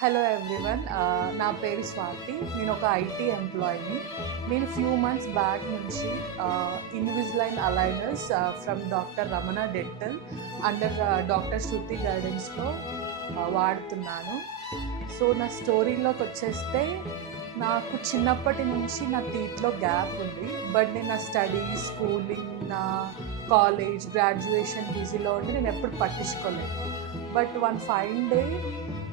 Hello everyone, నా పేరు స్వాతి. నేను ఒక ఐటీ ఎంప్లాయీని. నేను ఫ్యూ మంత్స్ బ్యాక్ నుంచి Invisalign aligners from doctor Ramana dental under doctor Shruti గైడెన్స్లో వాడుతున్నాను. సో నా స్టోరీలోకి వచ్చేస్తే, నాకు చిన్నప్పటి నుంచి నా టీత్లో గ్యాప్ ఉంది. బట్ నేను నా స్టడీ, స్కూలింగ్, నా కాలేజ్, గ్రాడ్యుయేషన్ బిజీలో ఉండి నేను ఎప్పుడు పట్టించుకోలేదు. బట్ వన్ ఫైన్ డే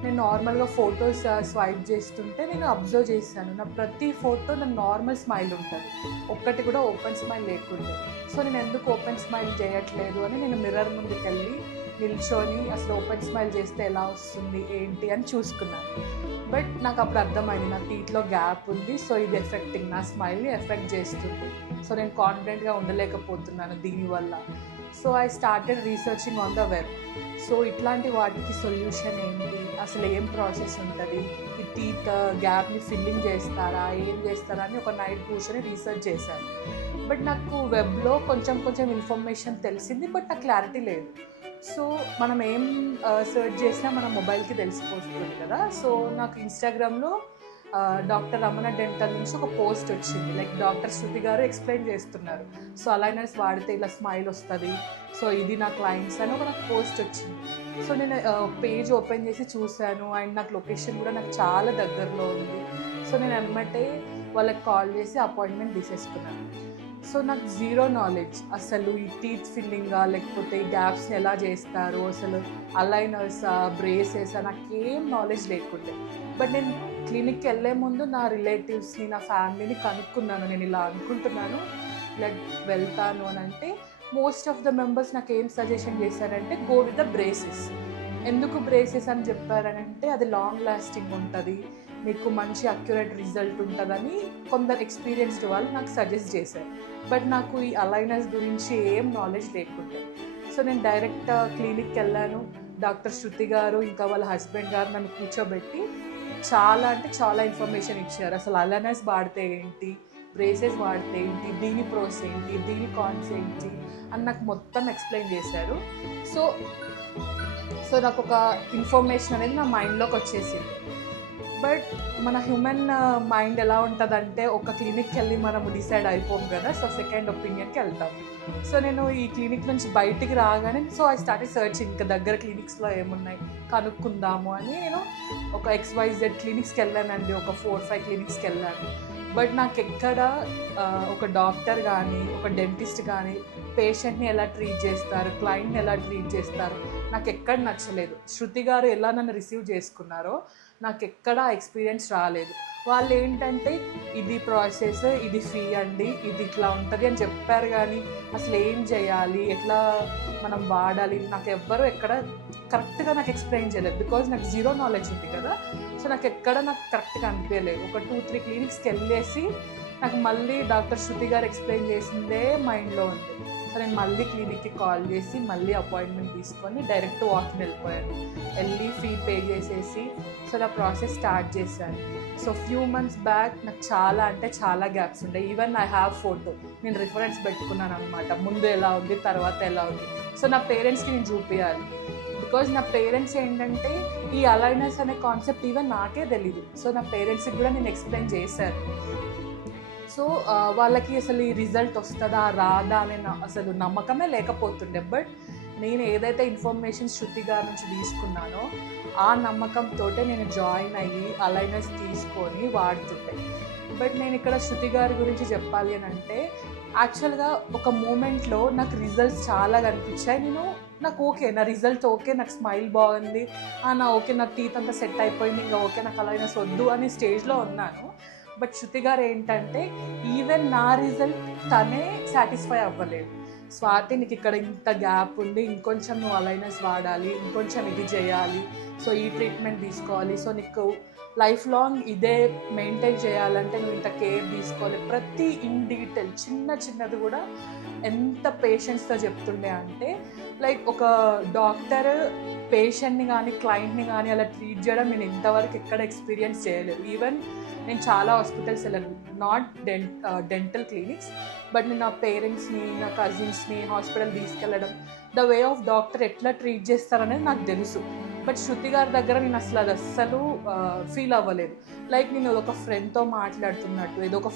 నేను నార్మల్గా ఫొటోస్ స్వైప్ చేస్తుంటే నేను అబ్జర్వ్ చేశాను, నా ప్రతి ఫోటో నా నార్మల్ స్మైల్ ఉంటుంది, ఒక్కటి కూడా ఓపెన్ స్మైల్ లేకుండా. సో నేను ఎందుకు ఓపెన్ స్మైల్ చేయట్లేదు అని నేను మిర్రర్ ముందుకు వెళ్ళి నిల్చొని అసలు ఓపెన్ స్మైల్ చేస్తే ఎలా వస్తుంది ఏంటి అని చూసుకున్నాను. బట్ నాకు అప్పుడు అర్థమైంది, నా టీత్లో గ్యాప్ ఉంది. సో ఇది ఎఫెక్టింగ్, నా స్మైల్ని ఎఫెక్ట్ చేస్తుంది. సో నేను కాన్ఫిడెంట్గా ఉండలేకపోతున్నాను దీనివల్ల. So I started researching on the web. So ఇట్లాంటి వాటికి సొల్యూషన్ ఏంటి, అసలు ఏం ప్రాసెస్ ఉంటుంది, ఈ టీత్ గ్యాప్ని ఫిల్లింగ్ చేస్తారా, ఏం చేస్తారా అని ఒక నైట్ కూర్చొని రీసెర్చ్ చేశాను. బట్ నాకు వెబ్లో కొంచెం ఇన్ఫర్మేషన్ తెలిసింది, బట్ నాకు క్లారిటీ లేదు. సో మనం ఏం సెర్చ్ చేసినా మన మొబైల్కి తెలిసిపోతుంది కదా. సో నాకు ఇన్స్టాగ్రామ్లో డాక్టర్ రమణ డెంటల్ నుంచి ఒక పోస్ట్ వచ్చింది, లైక్ డాక్టర్ శృతి గారు ఎక్స్ప్లెయిన్ చేస్తున్నారు. సో అలైనర్స్ వాడితే ఇలా స్మైల్ వస్తుంది, సో ఇది నా క్లయింట్స్ అని ఒక నాకు పోస్ట్ వచ్చింది. సో నేను పేజ్ ఓపెన్ చేసి చూశాను, అండ్ నాకు లొకేషన్ కూడా నాకు చాలా దగ్గరలో ఉంది. సో నేను ఎమ్మటే వాళ్ళకి కాల్ చేసి అపాయింట్మెంట్ తీసేసుకున్నాను. సో నాకు జీరో నాలెడ్జ్, అసలు ఈ టీత్ ఫిల్లింగా లేకపోతే ఈ గ్యాప్స్ని ఎలా చేస్తారు, అసలు అలైనర్సా, బ్రేసెసా, నాకేం నాలెడ్జ్ లేకుండే. బట్ నేను క్లినిక్కి వెళ్ళే ముందు నా రిలేటివ్స్ని, నా ఫ్యామిలీని కనుక్కున్నాను, నేను ఇలా అనుకుంటున్నాను, లైక్ వెళ్తాను అని. అంటే మోస్ట్ ఆఫ్ ద మెంబర్స్ నాకు ఏం సజెషన్ చేశారంటే, గో విత్ ద బ్రేసెస్. ఎందుకు బ్రేసెస్ అని చెప్పారనంటే, అది లాంగ్ లాస్టింగ్ ఉంటుంది, మీకు మంచి అక్యురేట్ రిజల్ట్ ఉంటుందని కొందరు ఎక్స్పీరియన్స్డ్ వాళ్ళు నాకు సజెస్ట్ చేశారు. బట్ నాకు ఈ అలైనర్స్ గురించి ఏం నాలెడ్జ్ లేకుండే. సో నేను డైరెక్ట్ క్లినిక్కి వెళ్ళాను. డాక్టర్ శృతి గారు ఇంకా వాళ్ళ హస్బెండ్ గారు నన్ను కూర్చోబెట్టి చాలా ఇన్ఫర్మేషన్ ఇచ్చారు. అసలు అలైనర్స్ వాడితే ఏంటి, బ్రేసెస్ వాడితే ఏంటి, దీని ప్రోస్ ఏంటి, దీని కాన్స్ ఏంటి అని నాకు మొత్తం ఎక్స్ప్లెయిన్ చేశారు. సో సో నాకు ఒక ఇన్ఫర్మేషన్ అనేది నా మైండ్లోకి వచ్చేసింది. బట్ మన హ్యూమన్ మైండ్ ఎలా ఉంటుందంటే, ఒక క్లినిక్కి వెళ్ళి మనం డిసైడ్ అయిపోము కదా. సో సెకండ్ ఒపీనియన్కి వెళ్తాం. సో నేను ఈ క్లినిక్ నుంచి బయటికి రాగానే, సో ఐ స్టార్టెడ్ సర్చింగ్, ఇంకా దగ్గర క్లినిక్స్లో ఏమున్నాయి కనుక్కుందాము అని నేను ఒక XYZ క్లినిక్స్కి వెళ్ళానండి. ఒక 4-5 క్లినిక్స్కి వెళ్ళాను. బట్ నాకు ఎక్కడ ఒక డాక్టర్ కానీ, ఒక డెంటిస్ట్ కానీ పేషెంట్ని ఎలా ట్రీట్ చేస్తారు, క్లయింట్ని ఎలా ట్రీట్ చేస్తారు, నాకు ఎక్కడ నచ్చలేదు. శృతి గారు ఎలా నన్ను రిసీవ్ చేసుకున్నారో నాకు ఎక్కడ ఎక్స్పీరియన్స్ రాలేదు. వాళ్ళు ఏంటంటే, ఇది ప్రాసెస్, ఇది ఫీ అండి, ఇది ఇట్లా ఉంటుంది అని చెప్పారు, కానీ అసలు ఏం చేయాలి, ఎట్లా మనం వాడాలి, నాకు ఎవ్వరూ ఎక్కడ కరెక్ట్గా నాకు ఎక్స్ప్లెయిన్ చేయలేదు. బికాజ్ నాకు జీరో నాలెడ్జ్ ఉంది కదా. సో నాకు కరెక్ట్గా అనిపించలేదు. ఒక 2-3 క్లినిక్స్కి వెళ్ళేసి నాకు మళ్ళీ డాక్టర్ శృతి గారు ఎక్స్ప్లెయిన్ చేసిందే మైండ్లో ఉంది. సో నేను మళ్ళీ క్లినిక్కి కాల్ చేసి మళ్ళీ అపాయింట్మెంట్ తీసుకొని డైరెక్ట్ వాకింగ్ వెళ్ళి ఫీ పే చేసేసి సో నా ప్రాసెస్ స్టార్ట్ చేశాను. సో ఫ్యూ మంత్స్ బ్యాక్ నాకు చాలా గ్యాప్స్ ఉంటాయి. ఈవెన్ ఐ హ్యావ్ ఫోటో, నేను రిఫరెన్స్ పెట్టుకున్నాను అనమాట, ముందు ఎలా ఉంది, తర్వాత ఎలా ఉంది. సో నా పేరెంట్స్కి నేను చూపించాలి. బికాజ్ నా పేరెంట్స్ ఏంటంటే, ఈ అలైనర్స్ అనే కాన్సెప్ట్ ఈవెన్ నాకే తెలీదు. సో నా పేరెంట్స్కి కూడా నేను ఎక్స్ప్లెయిన్ చేశాను. సో వాళ్ళకి అసలు ఈ రిజల్ట్ వస్తుందా రాదా అనే అసలు నమ్మకమే లేకపోతుండే. బట్ నేను ఏదైతే ఇన్ఫర్మేషన్ శృతి గారి నుంచి తీసుకున్నానో ఆ నమ్మకంతో నేను జాయిన్ అయ్యి అలైనర్స్ తీసుకొని వాడుతుండే. బట్ నేను ఇక్కడ శృతి గారి గురించి చెప్పాలి అని అంటే, యాక్చువల్గా ఒక మూమెంట్లో నాకు రిజల్ట్స్ చాలా కనిపించాయి. నాకు ఓకే, నా రిజల్ట్ ఓకే, నాకు స్మైల్ బాగుంది, నా టీత్ అంతా సెట్ అయిపోయింది, ఇంకా ఓకే, నాకు అలైనర్స్ వద్దు అనే స్టేజ్లో ఉన్నాను. బట్ శృతి గారు ఏంటంటే, ఈవెన్ నా రిజల్ట్ తనే సాటిస్ఫై అవ్వలేదు. స్వాతి, నీకు ఇక్కడ ఇంత గ్యాప్ ఉంది, ఇంకొంచెం నువ్వు అలైనర్స్ వాడాలి, ఇంకొంచెం ఇది చేయాలి, సో ఈ ట్రీట్మెంట్ తీసుకోవాలి, సో నీకు లైఫ్ లాంగ్ ఇదే మెయింటైన్ చేయాలంటే నువ్వు ఇంత కేర్ తీసుకోవాలి. ప్రతి ఇన్ డీటెయిల్ చిన్నది కూడా ఎంత పేషెంట్స్తో చెప్తుండే అంటే, లైక్ ఒక డాక్టర్ పేషెంట్ని కానీ క్లయింట్ని కానీ అలా ట్రీట్ చేయడం నేను ఇంతవరకు ఎక్కడ ఎక్స్పీరియన్స్ చేయలేదు. ఈవెన్ నేను చాలా హాస్పిటల్స్ వెళ్ళాను, నాట్ డెంటల్ క్లినిక్స్, బట్ నేను నా పేరెంట్స్ని, నా కజిన్స్ని హాస్పిటల్ తీసుకెళ్ళడం, ద వే ఆఫ్ డాక్టర్ ఎట్లా ట్రీట్ చేస్తారనేది నాకు తెలుసు. బట్ శృతి గారి దగ్గర నేను అసలు అది అస్సలు ఫీల్ అవ్వలేదు. లైక్ నేను ఒక ఫ్రెండ్తో మాట్లాడుతున్నట్టు, ఏదో ఒక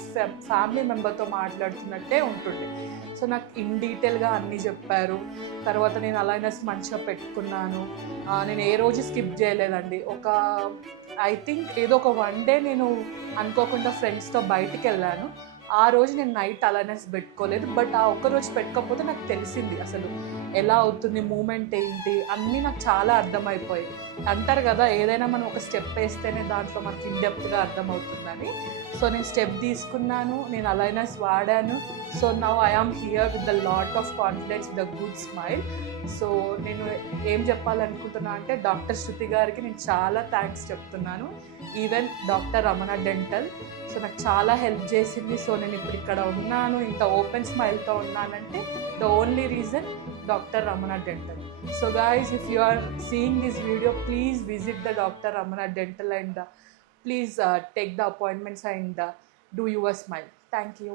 ఫ్యామిలీ మెంబర్తో మాట్లాడుతున్నట్టే ఉంటుండే. సో నాకు ఇన్ డీటెయిల్గా అన్నీ చెప్పారు. తర్వాత నేను అలైనర్స్ మంచిగా పెట్టుకున్నాను. నేను ఏ రోజు స్కిప్ చేయలేదండి. ఐ థింక్ ఏదో ఒక 1 డే నేను అనుకోకుండా ఫ్రెండ్స్తో బయటికి వెళ్ళాను. ఆ రోజు నేను నైట్ అలైనర్స్ పెట్టుకోలేదు. బట్ ఆ ఒక్కరోజు పెట్టుకోకపోతే నాకు తెలిసింది అసలు ఎలా అవుతుంది, మూమెంట్ ఏంటి అన్నీ నాకు చాలా అర్థమైపోయాయి. అంటారు కదా, ఏదైనా మనం ఒక స్టెప్ వేస్తేనే దాంట్లో మనకి ఇన్డెప్త్గా అర్థమవుతుందని. సో నేను స్టెప్ తీసుకున్నాను, నేను అలైనర్స్ వాడాను. So now I am here with the lot of confidence, with the good smile. So నేను ఏం చెప్పాలనుకుంటున్నా అంటే డాక్టర్ శృతి గారికి నేను చాలా థ్యాంక్స్ చెప్తున్నాను. Even doctor Ramana dental so నాకు చాలా హెల్ప్ చేసింది. సో నేను ఇప్పుడు ఇక్కడ ఉన్నాను, ఇంత ఓపెన్ స్మైల్తో ఉన్నానంటే the only reason Dr. Ramana Dental. So guys, if you are seeing this video, please visit the Dr. Ramana Dental and please take the appointments and do your smile. Thank you.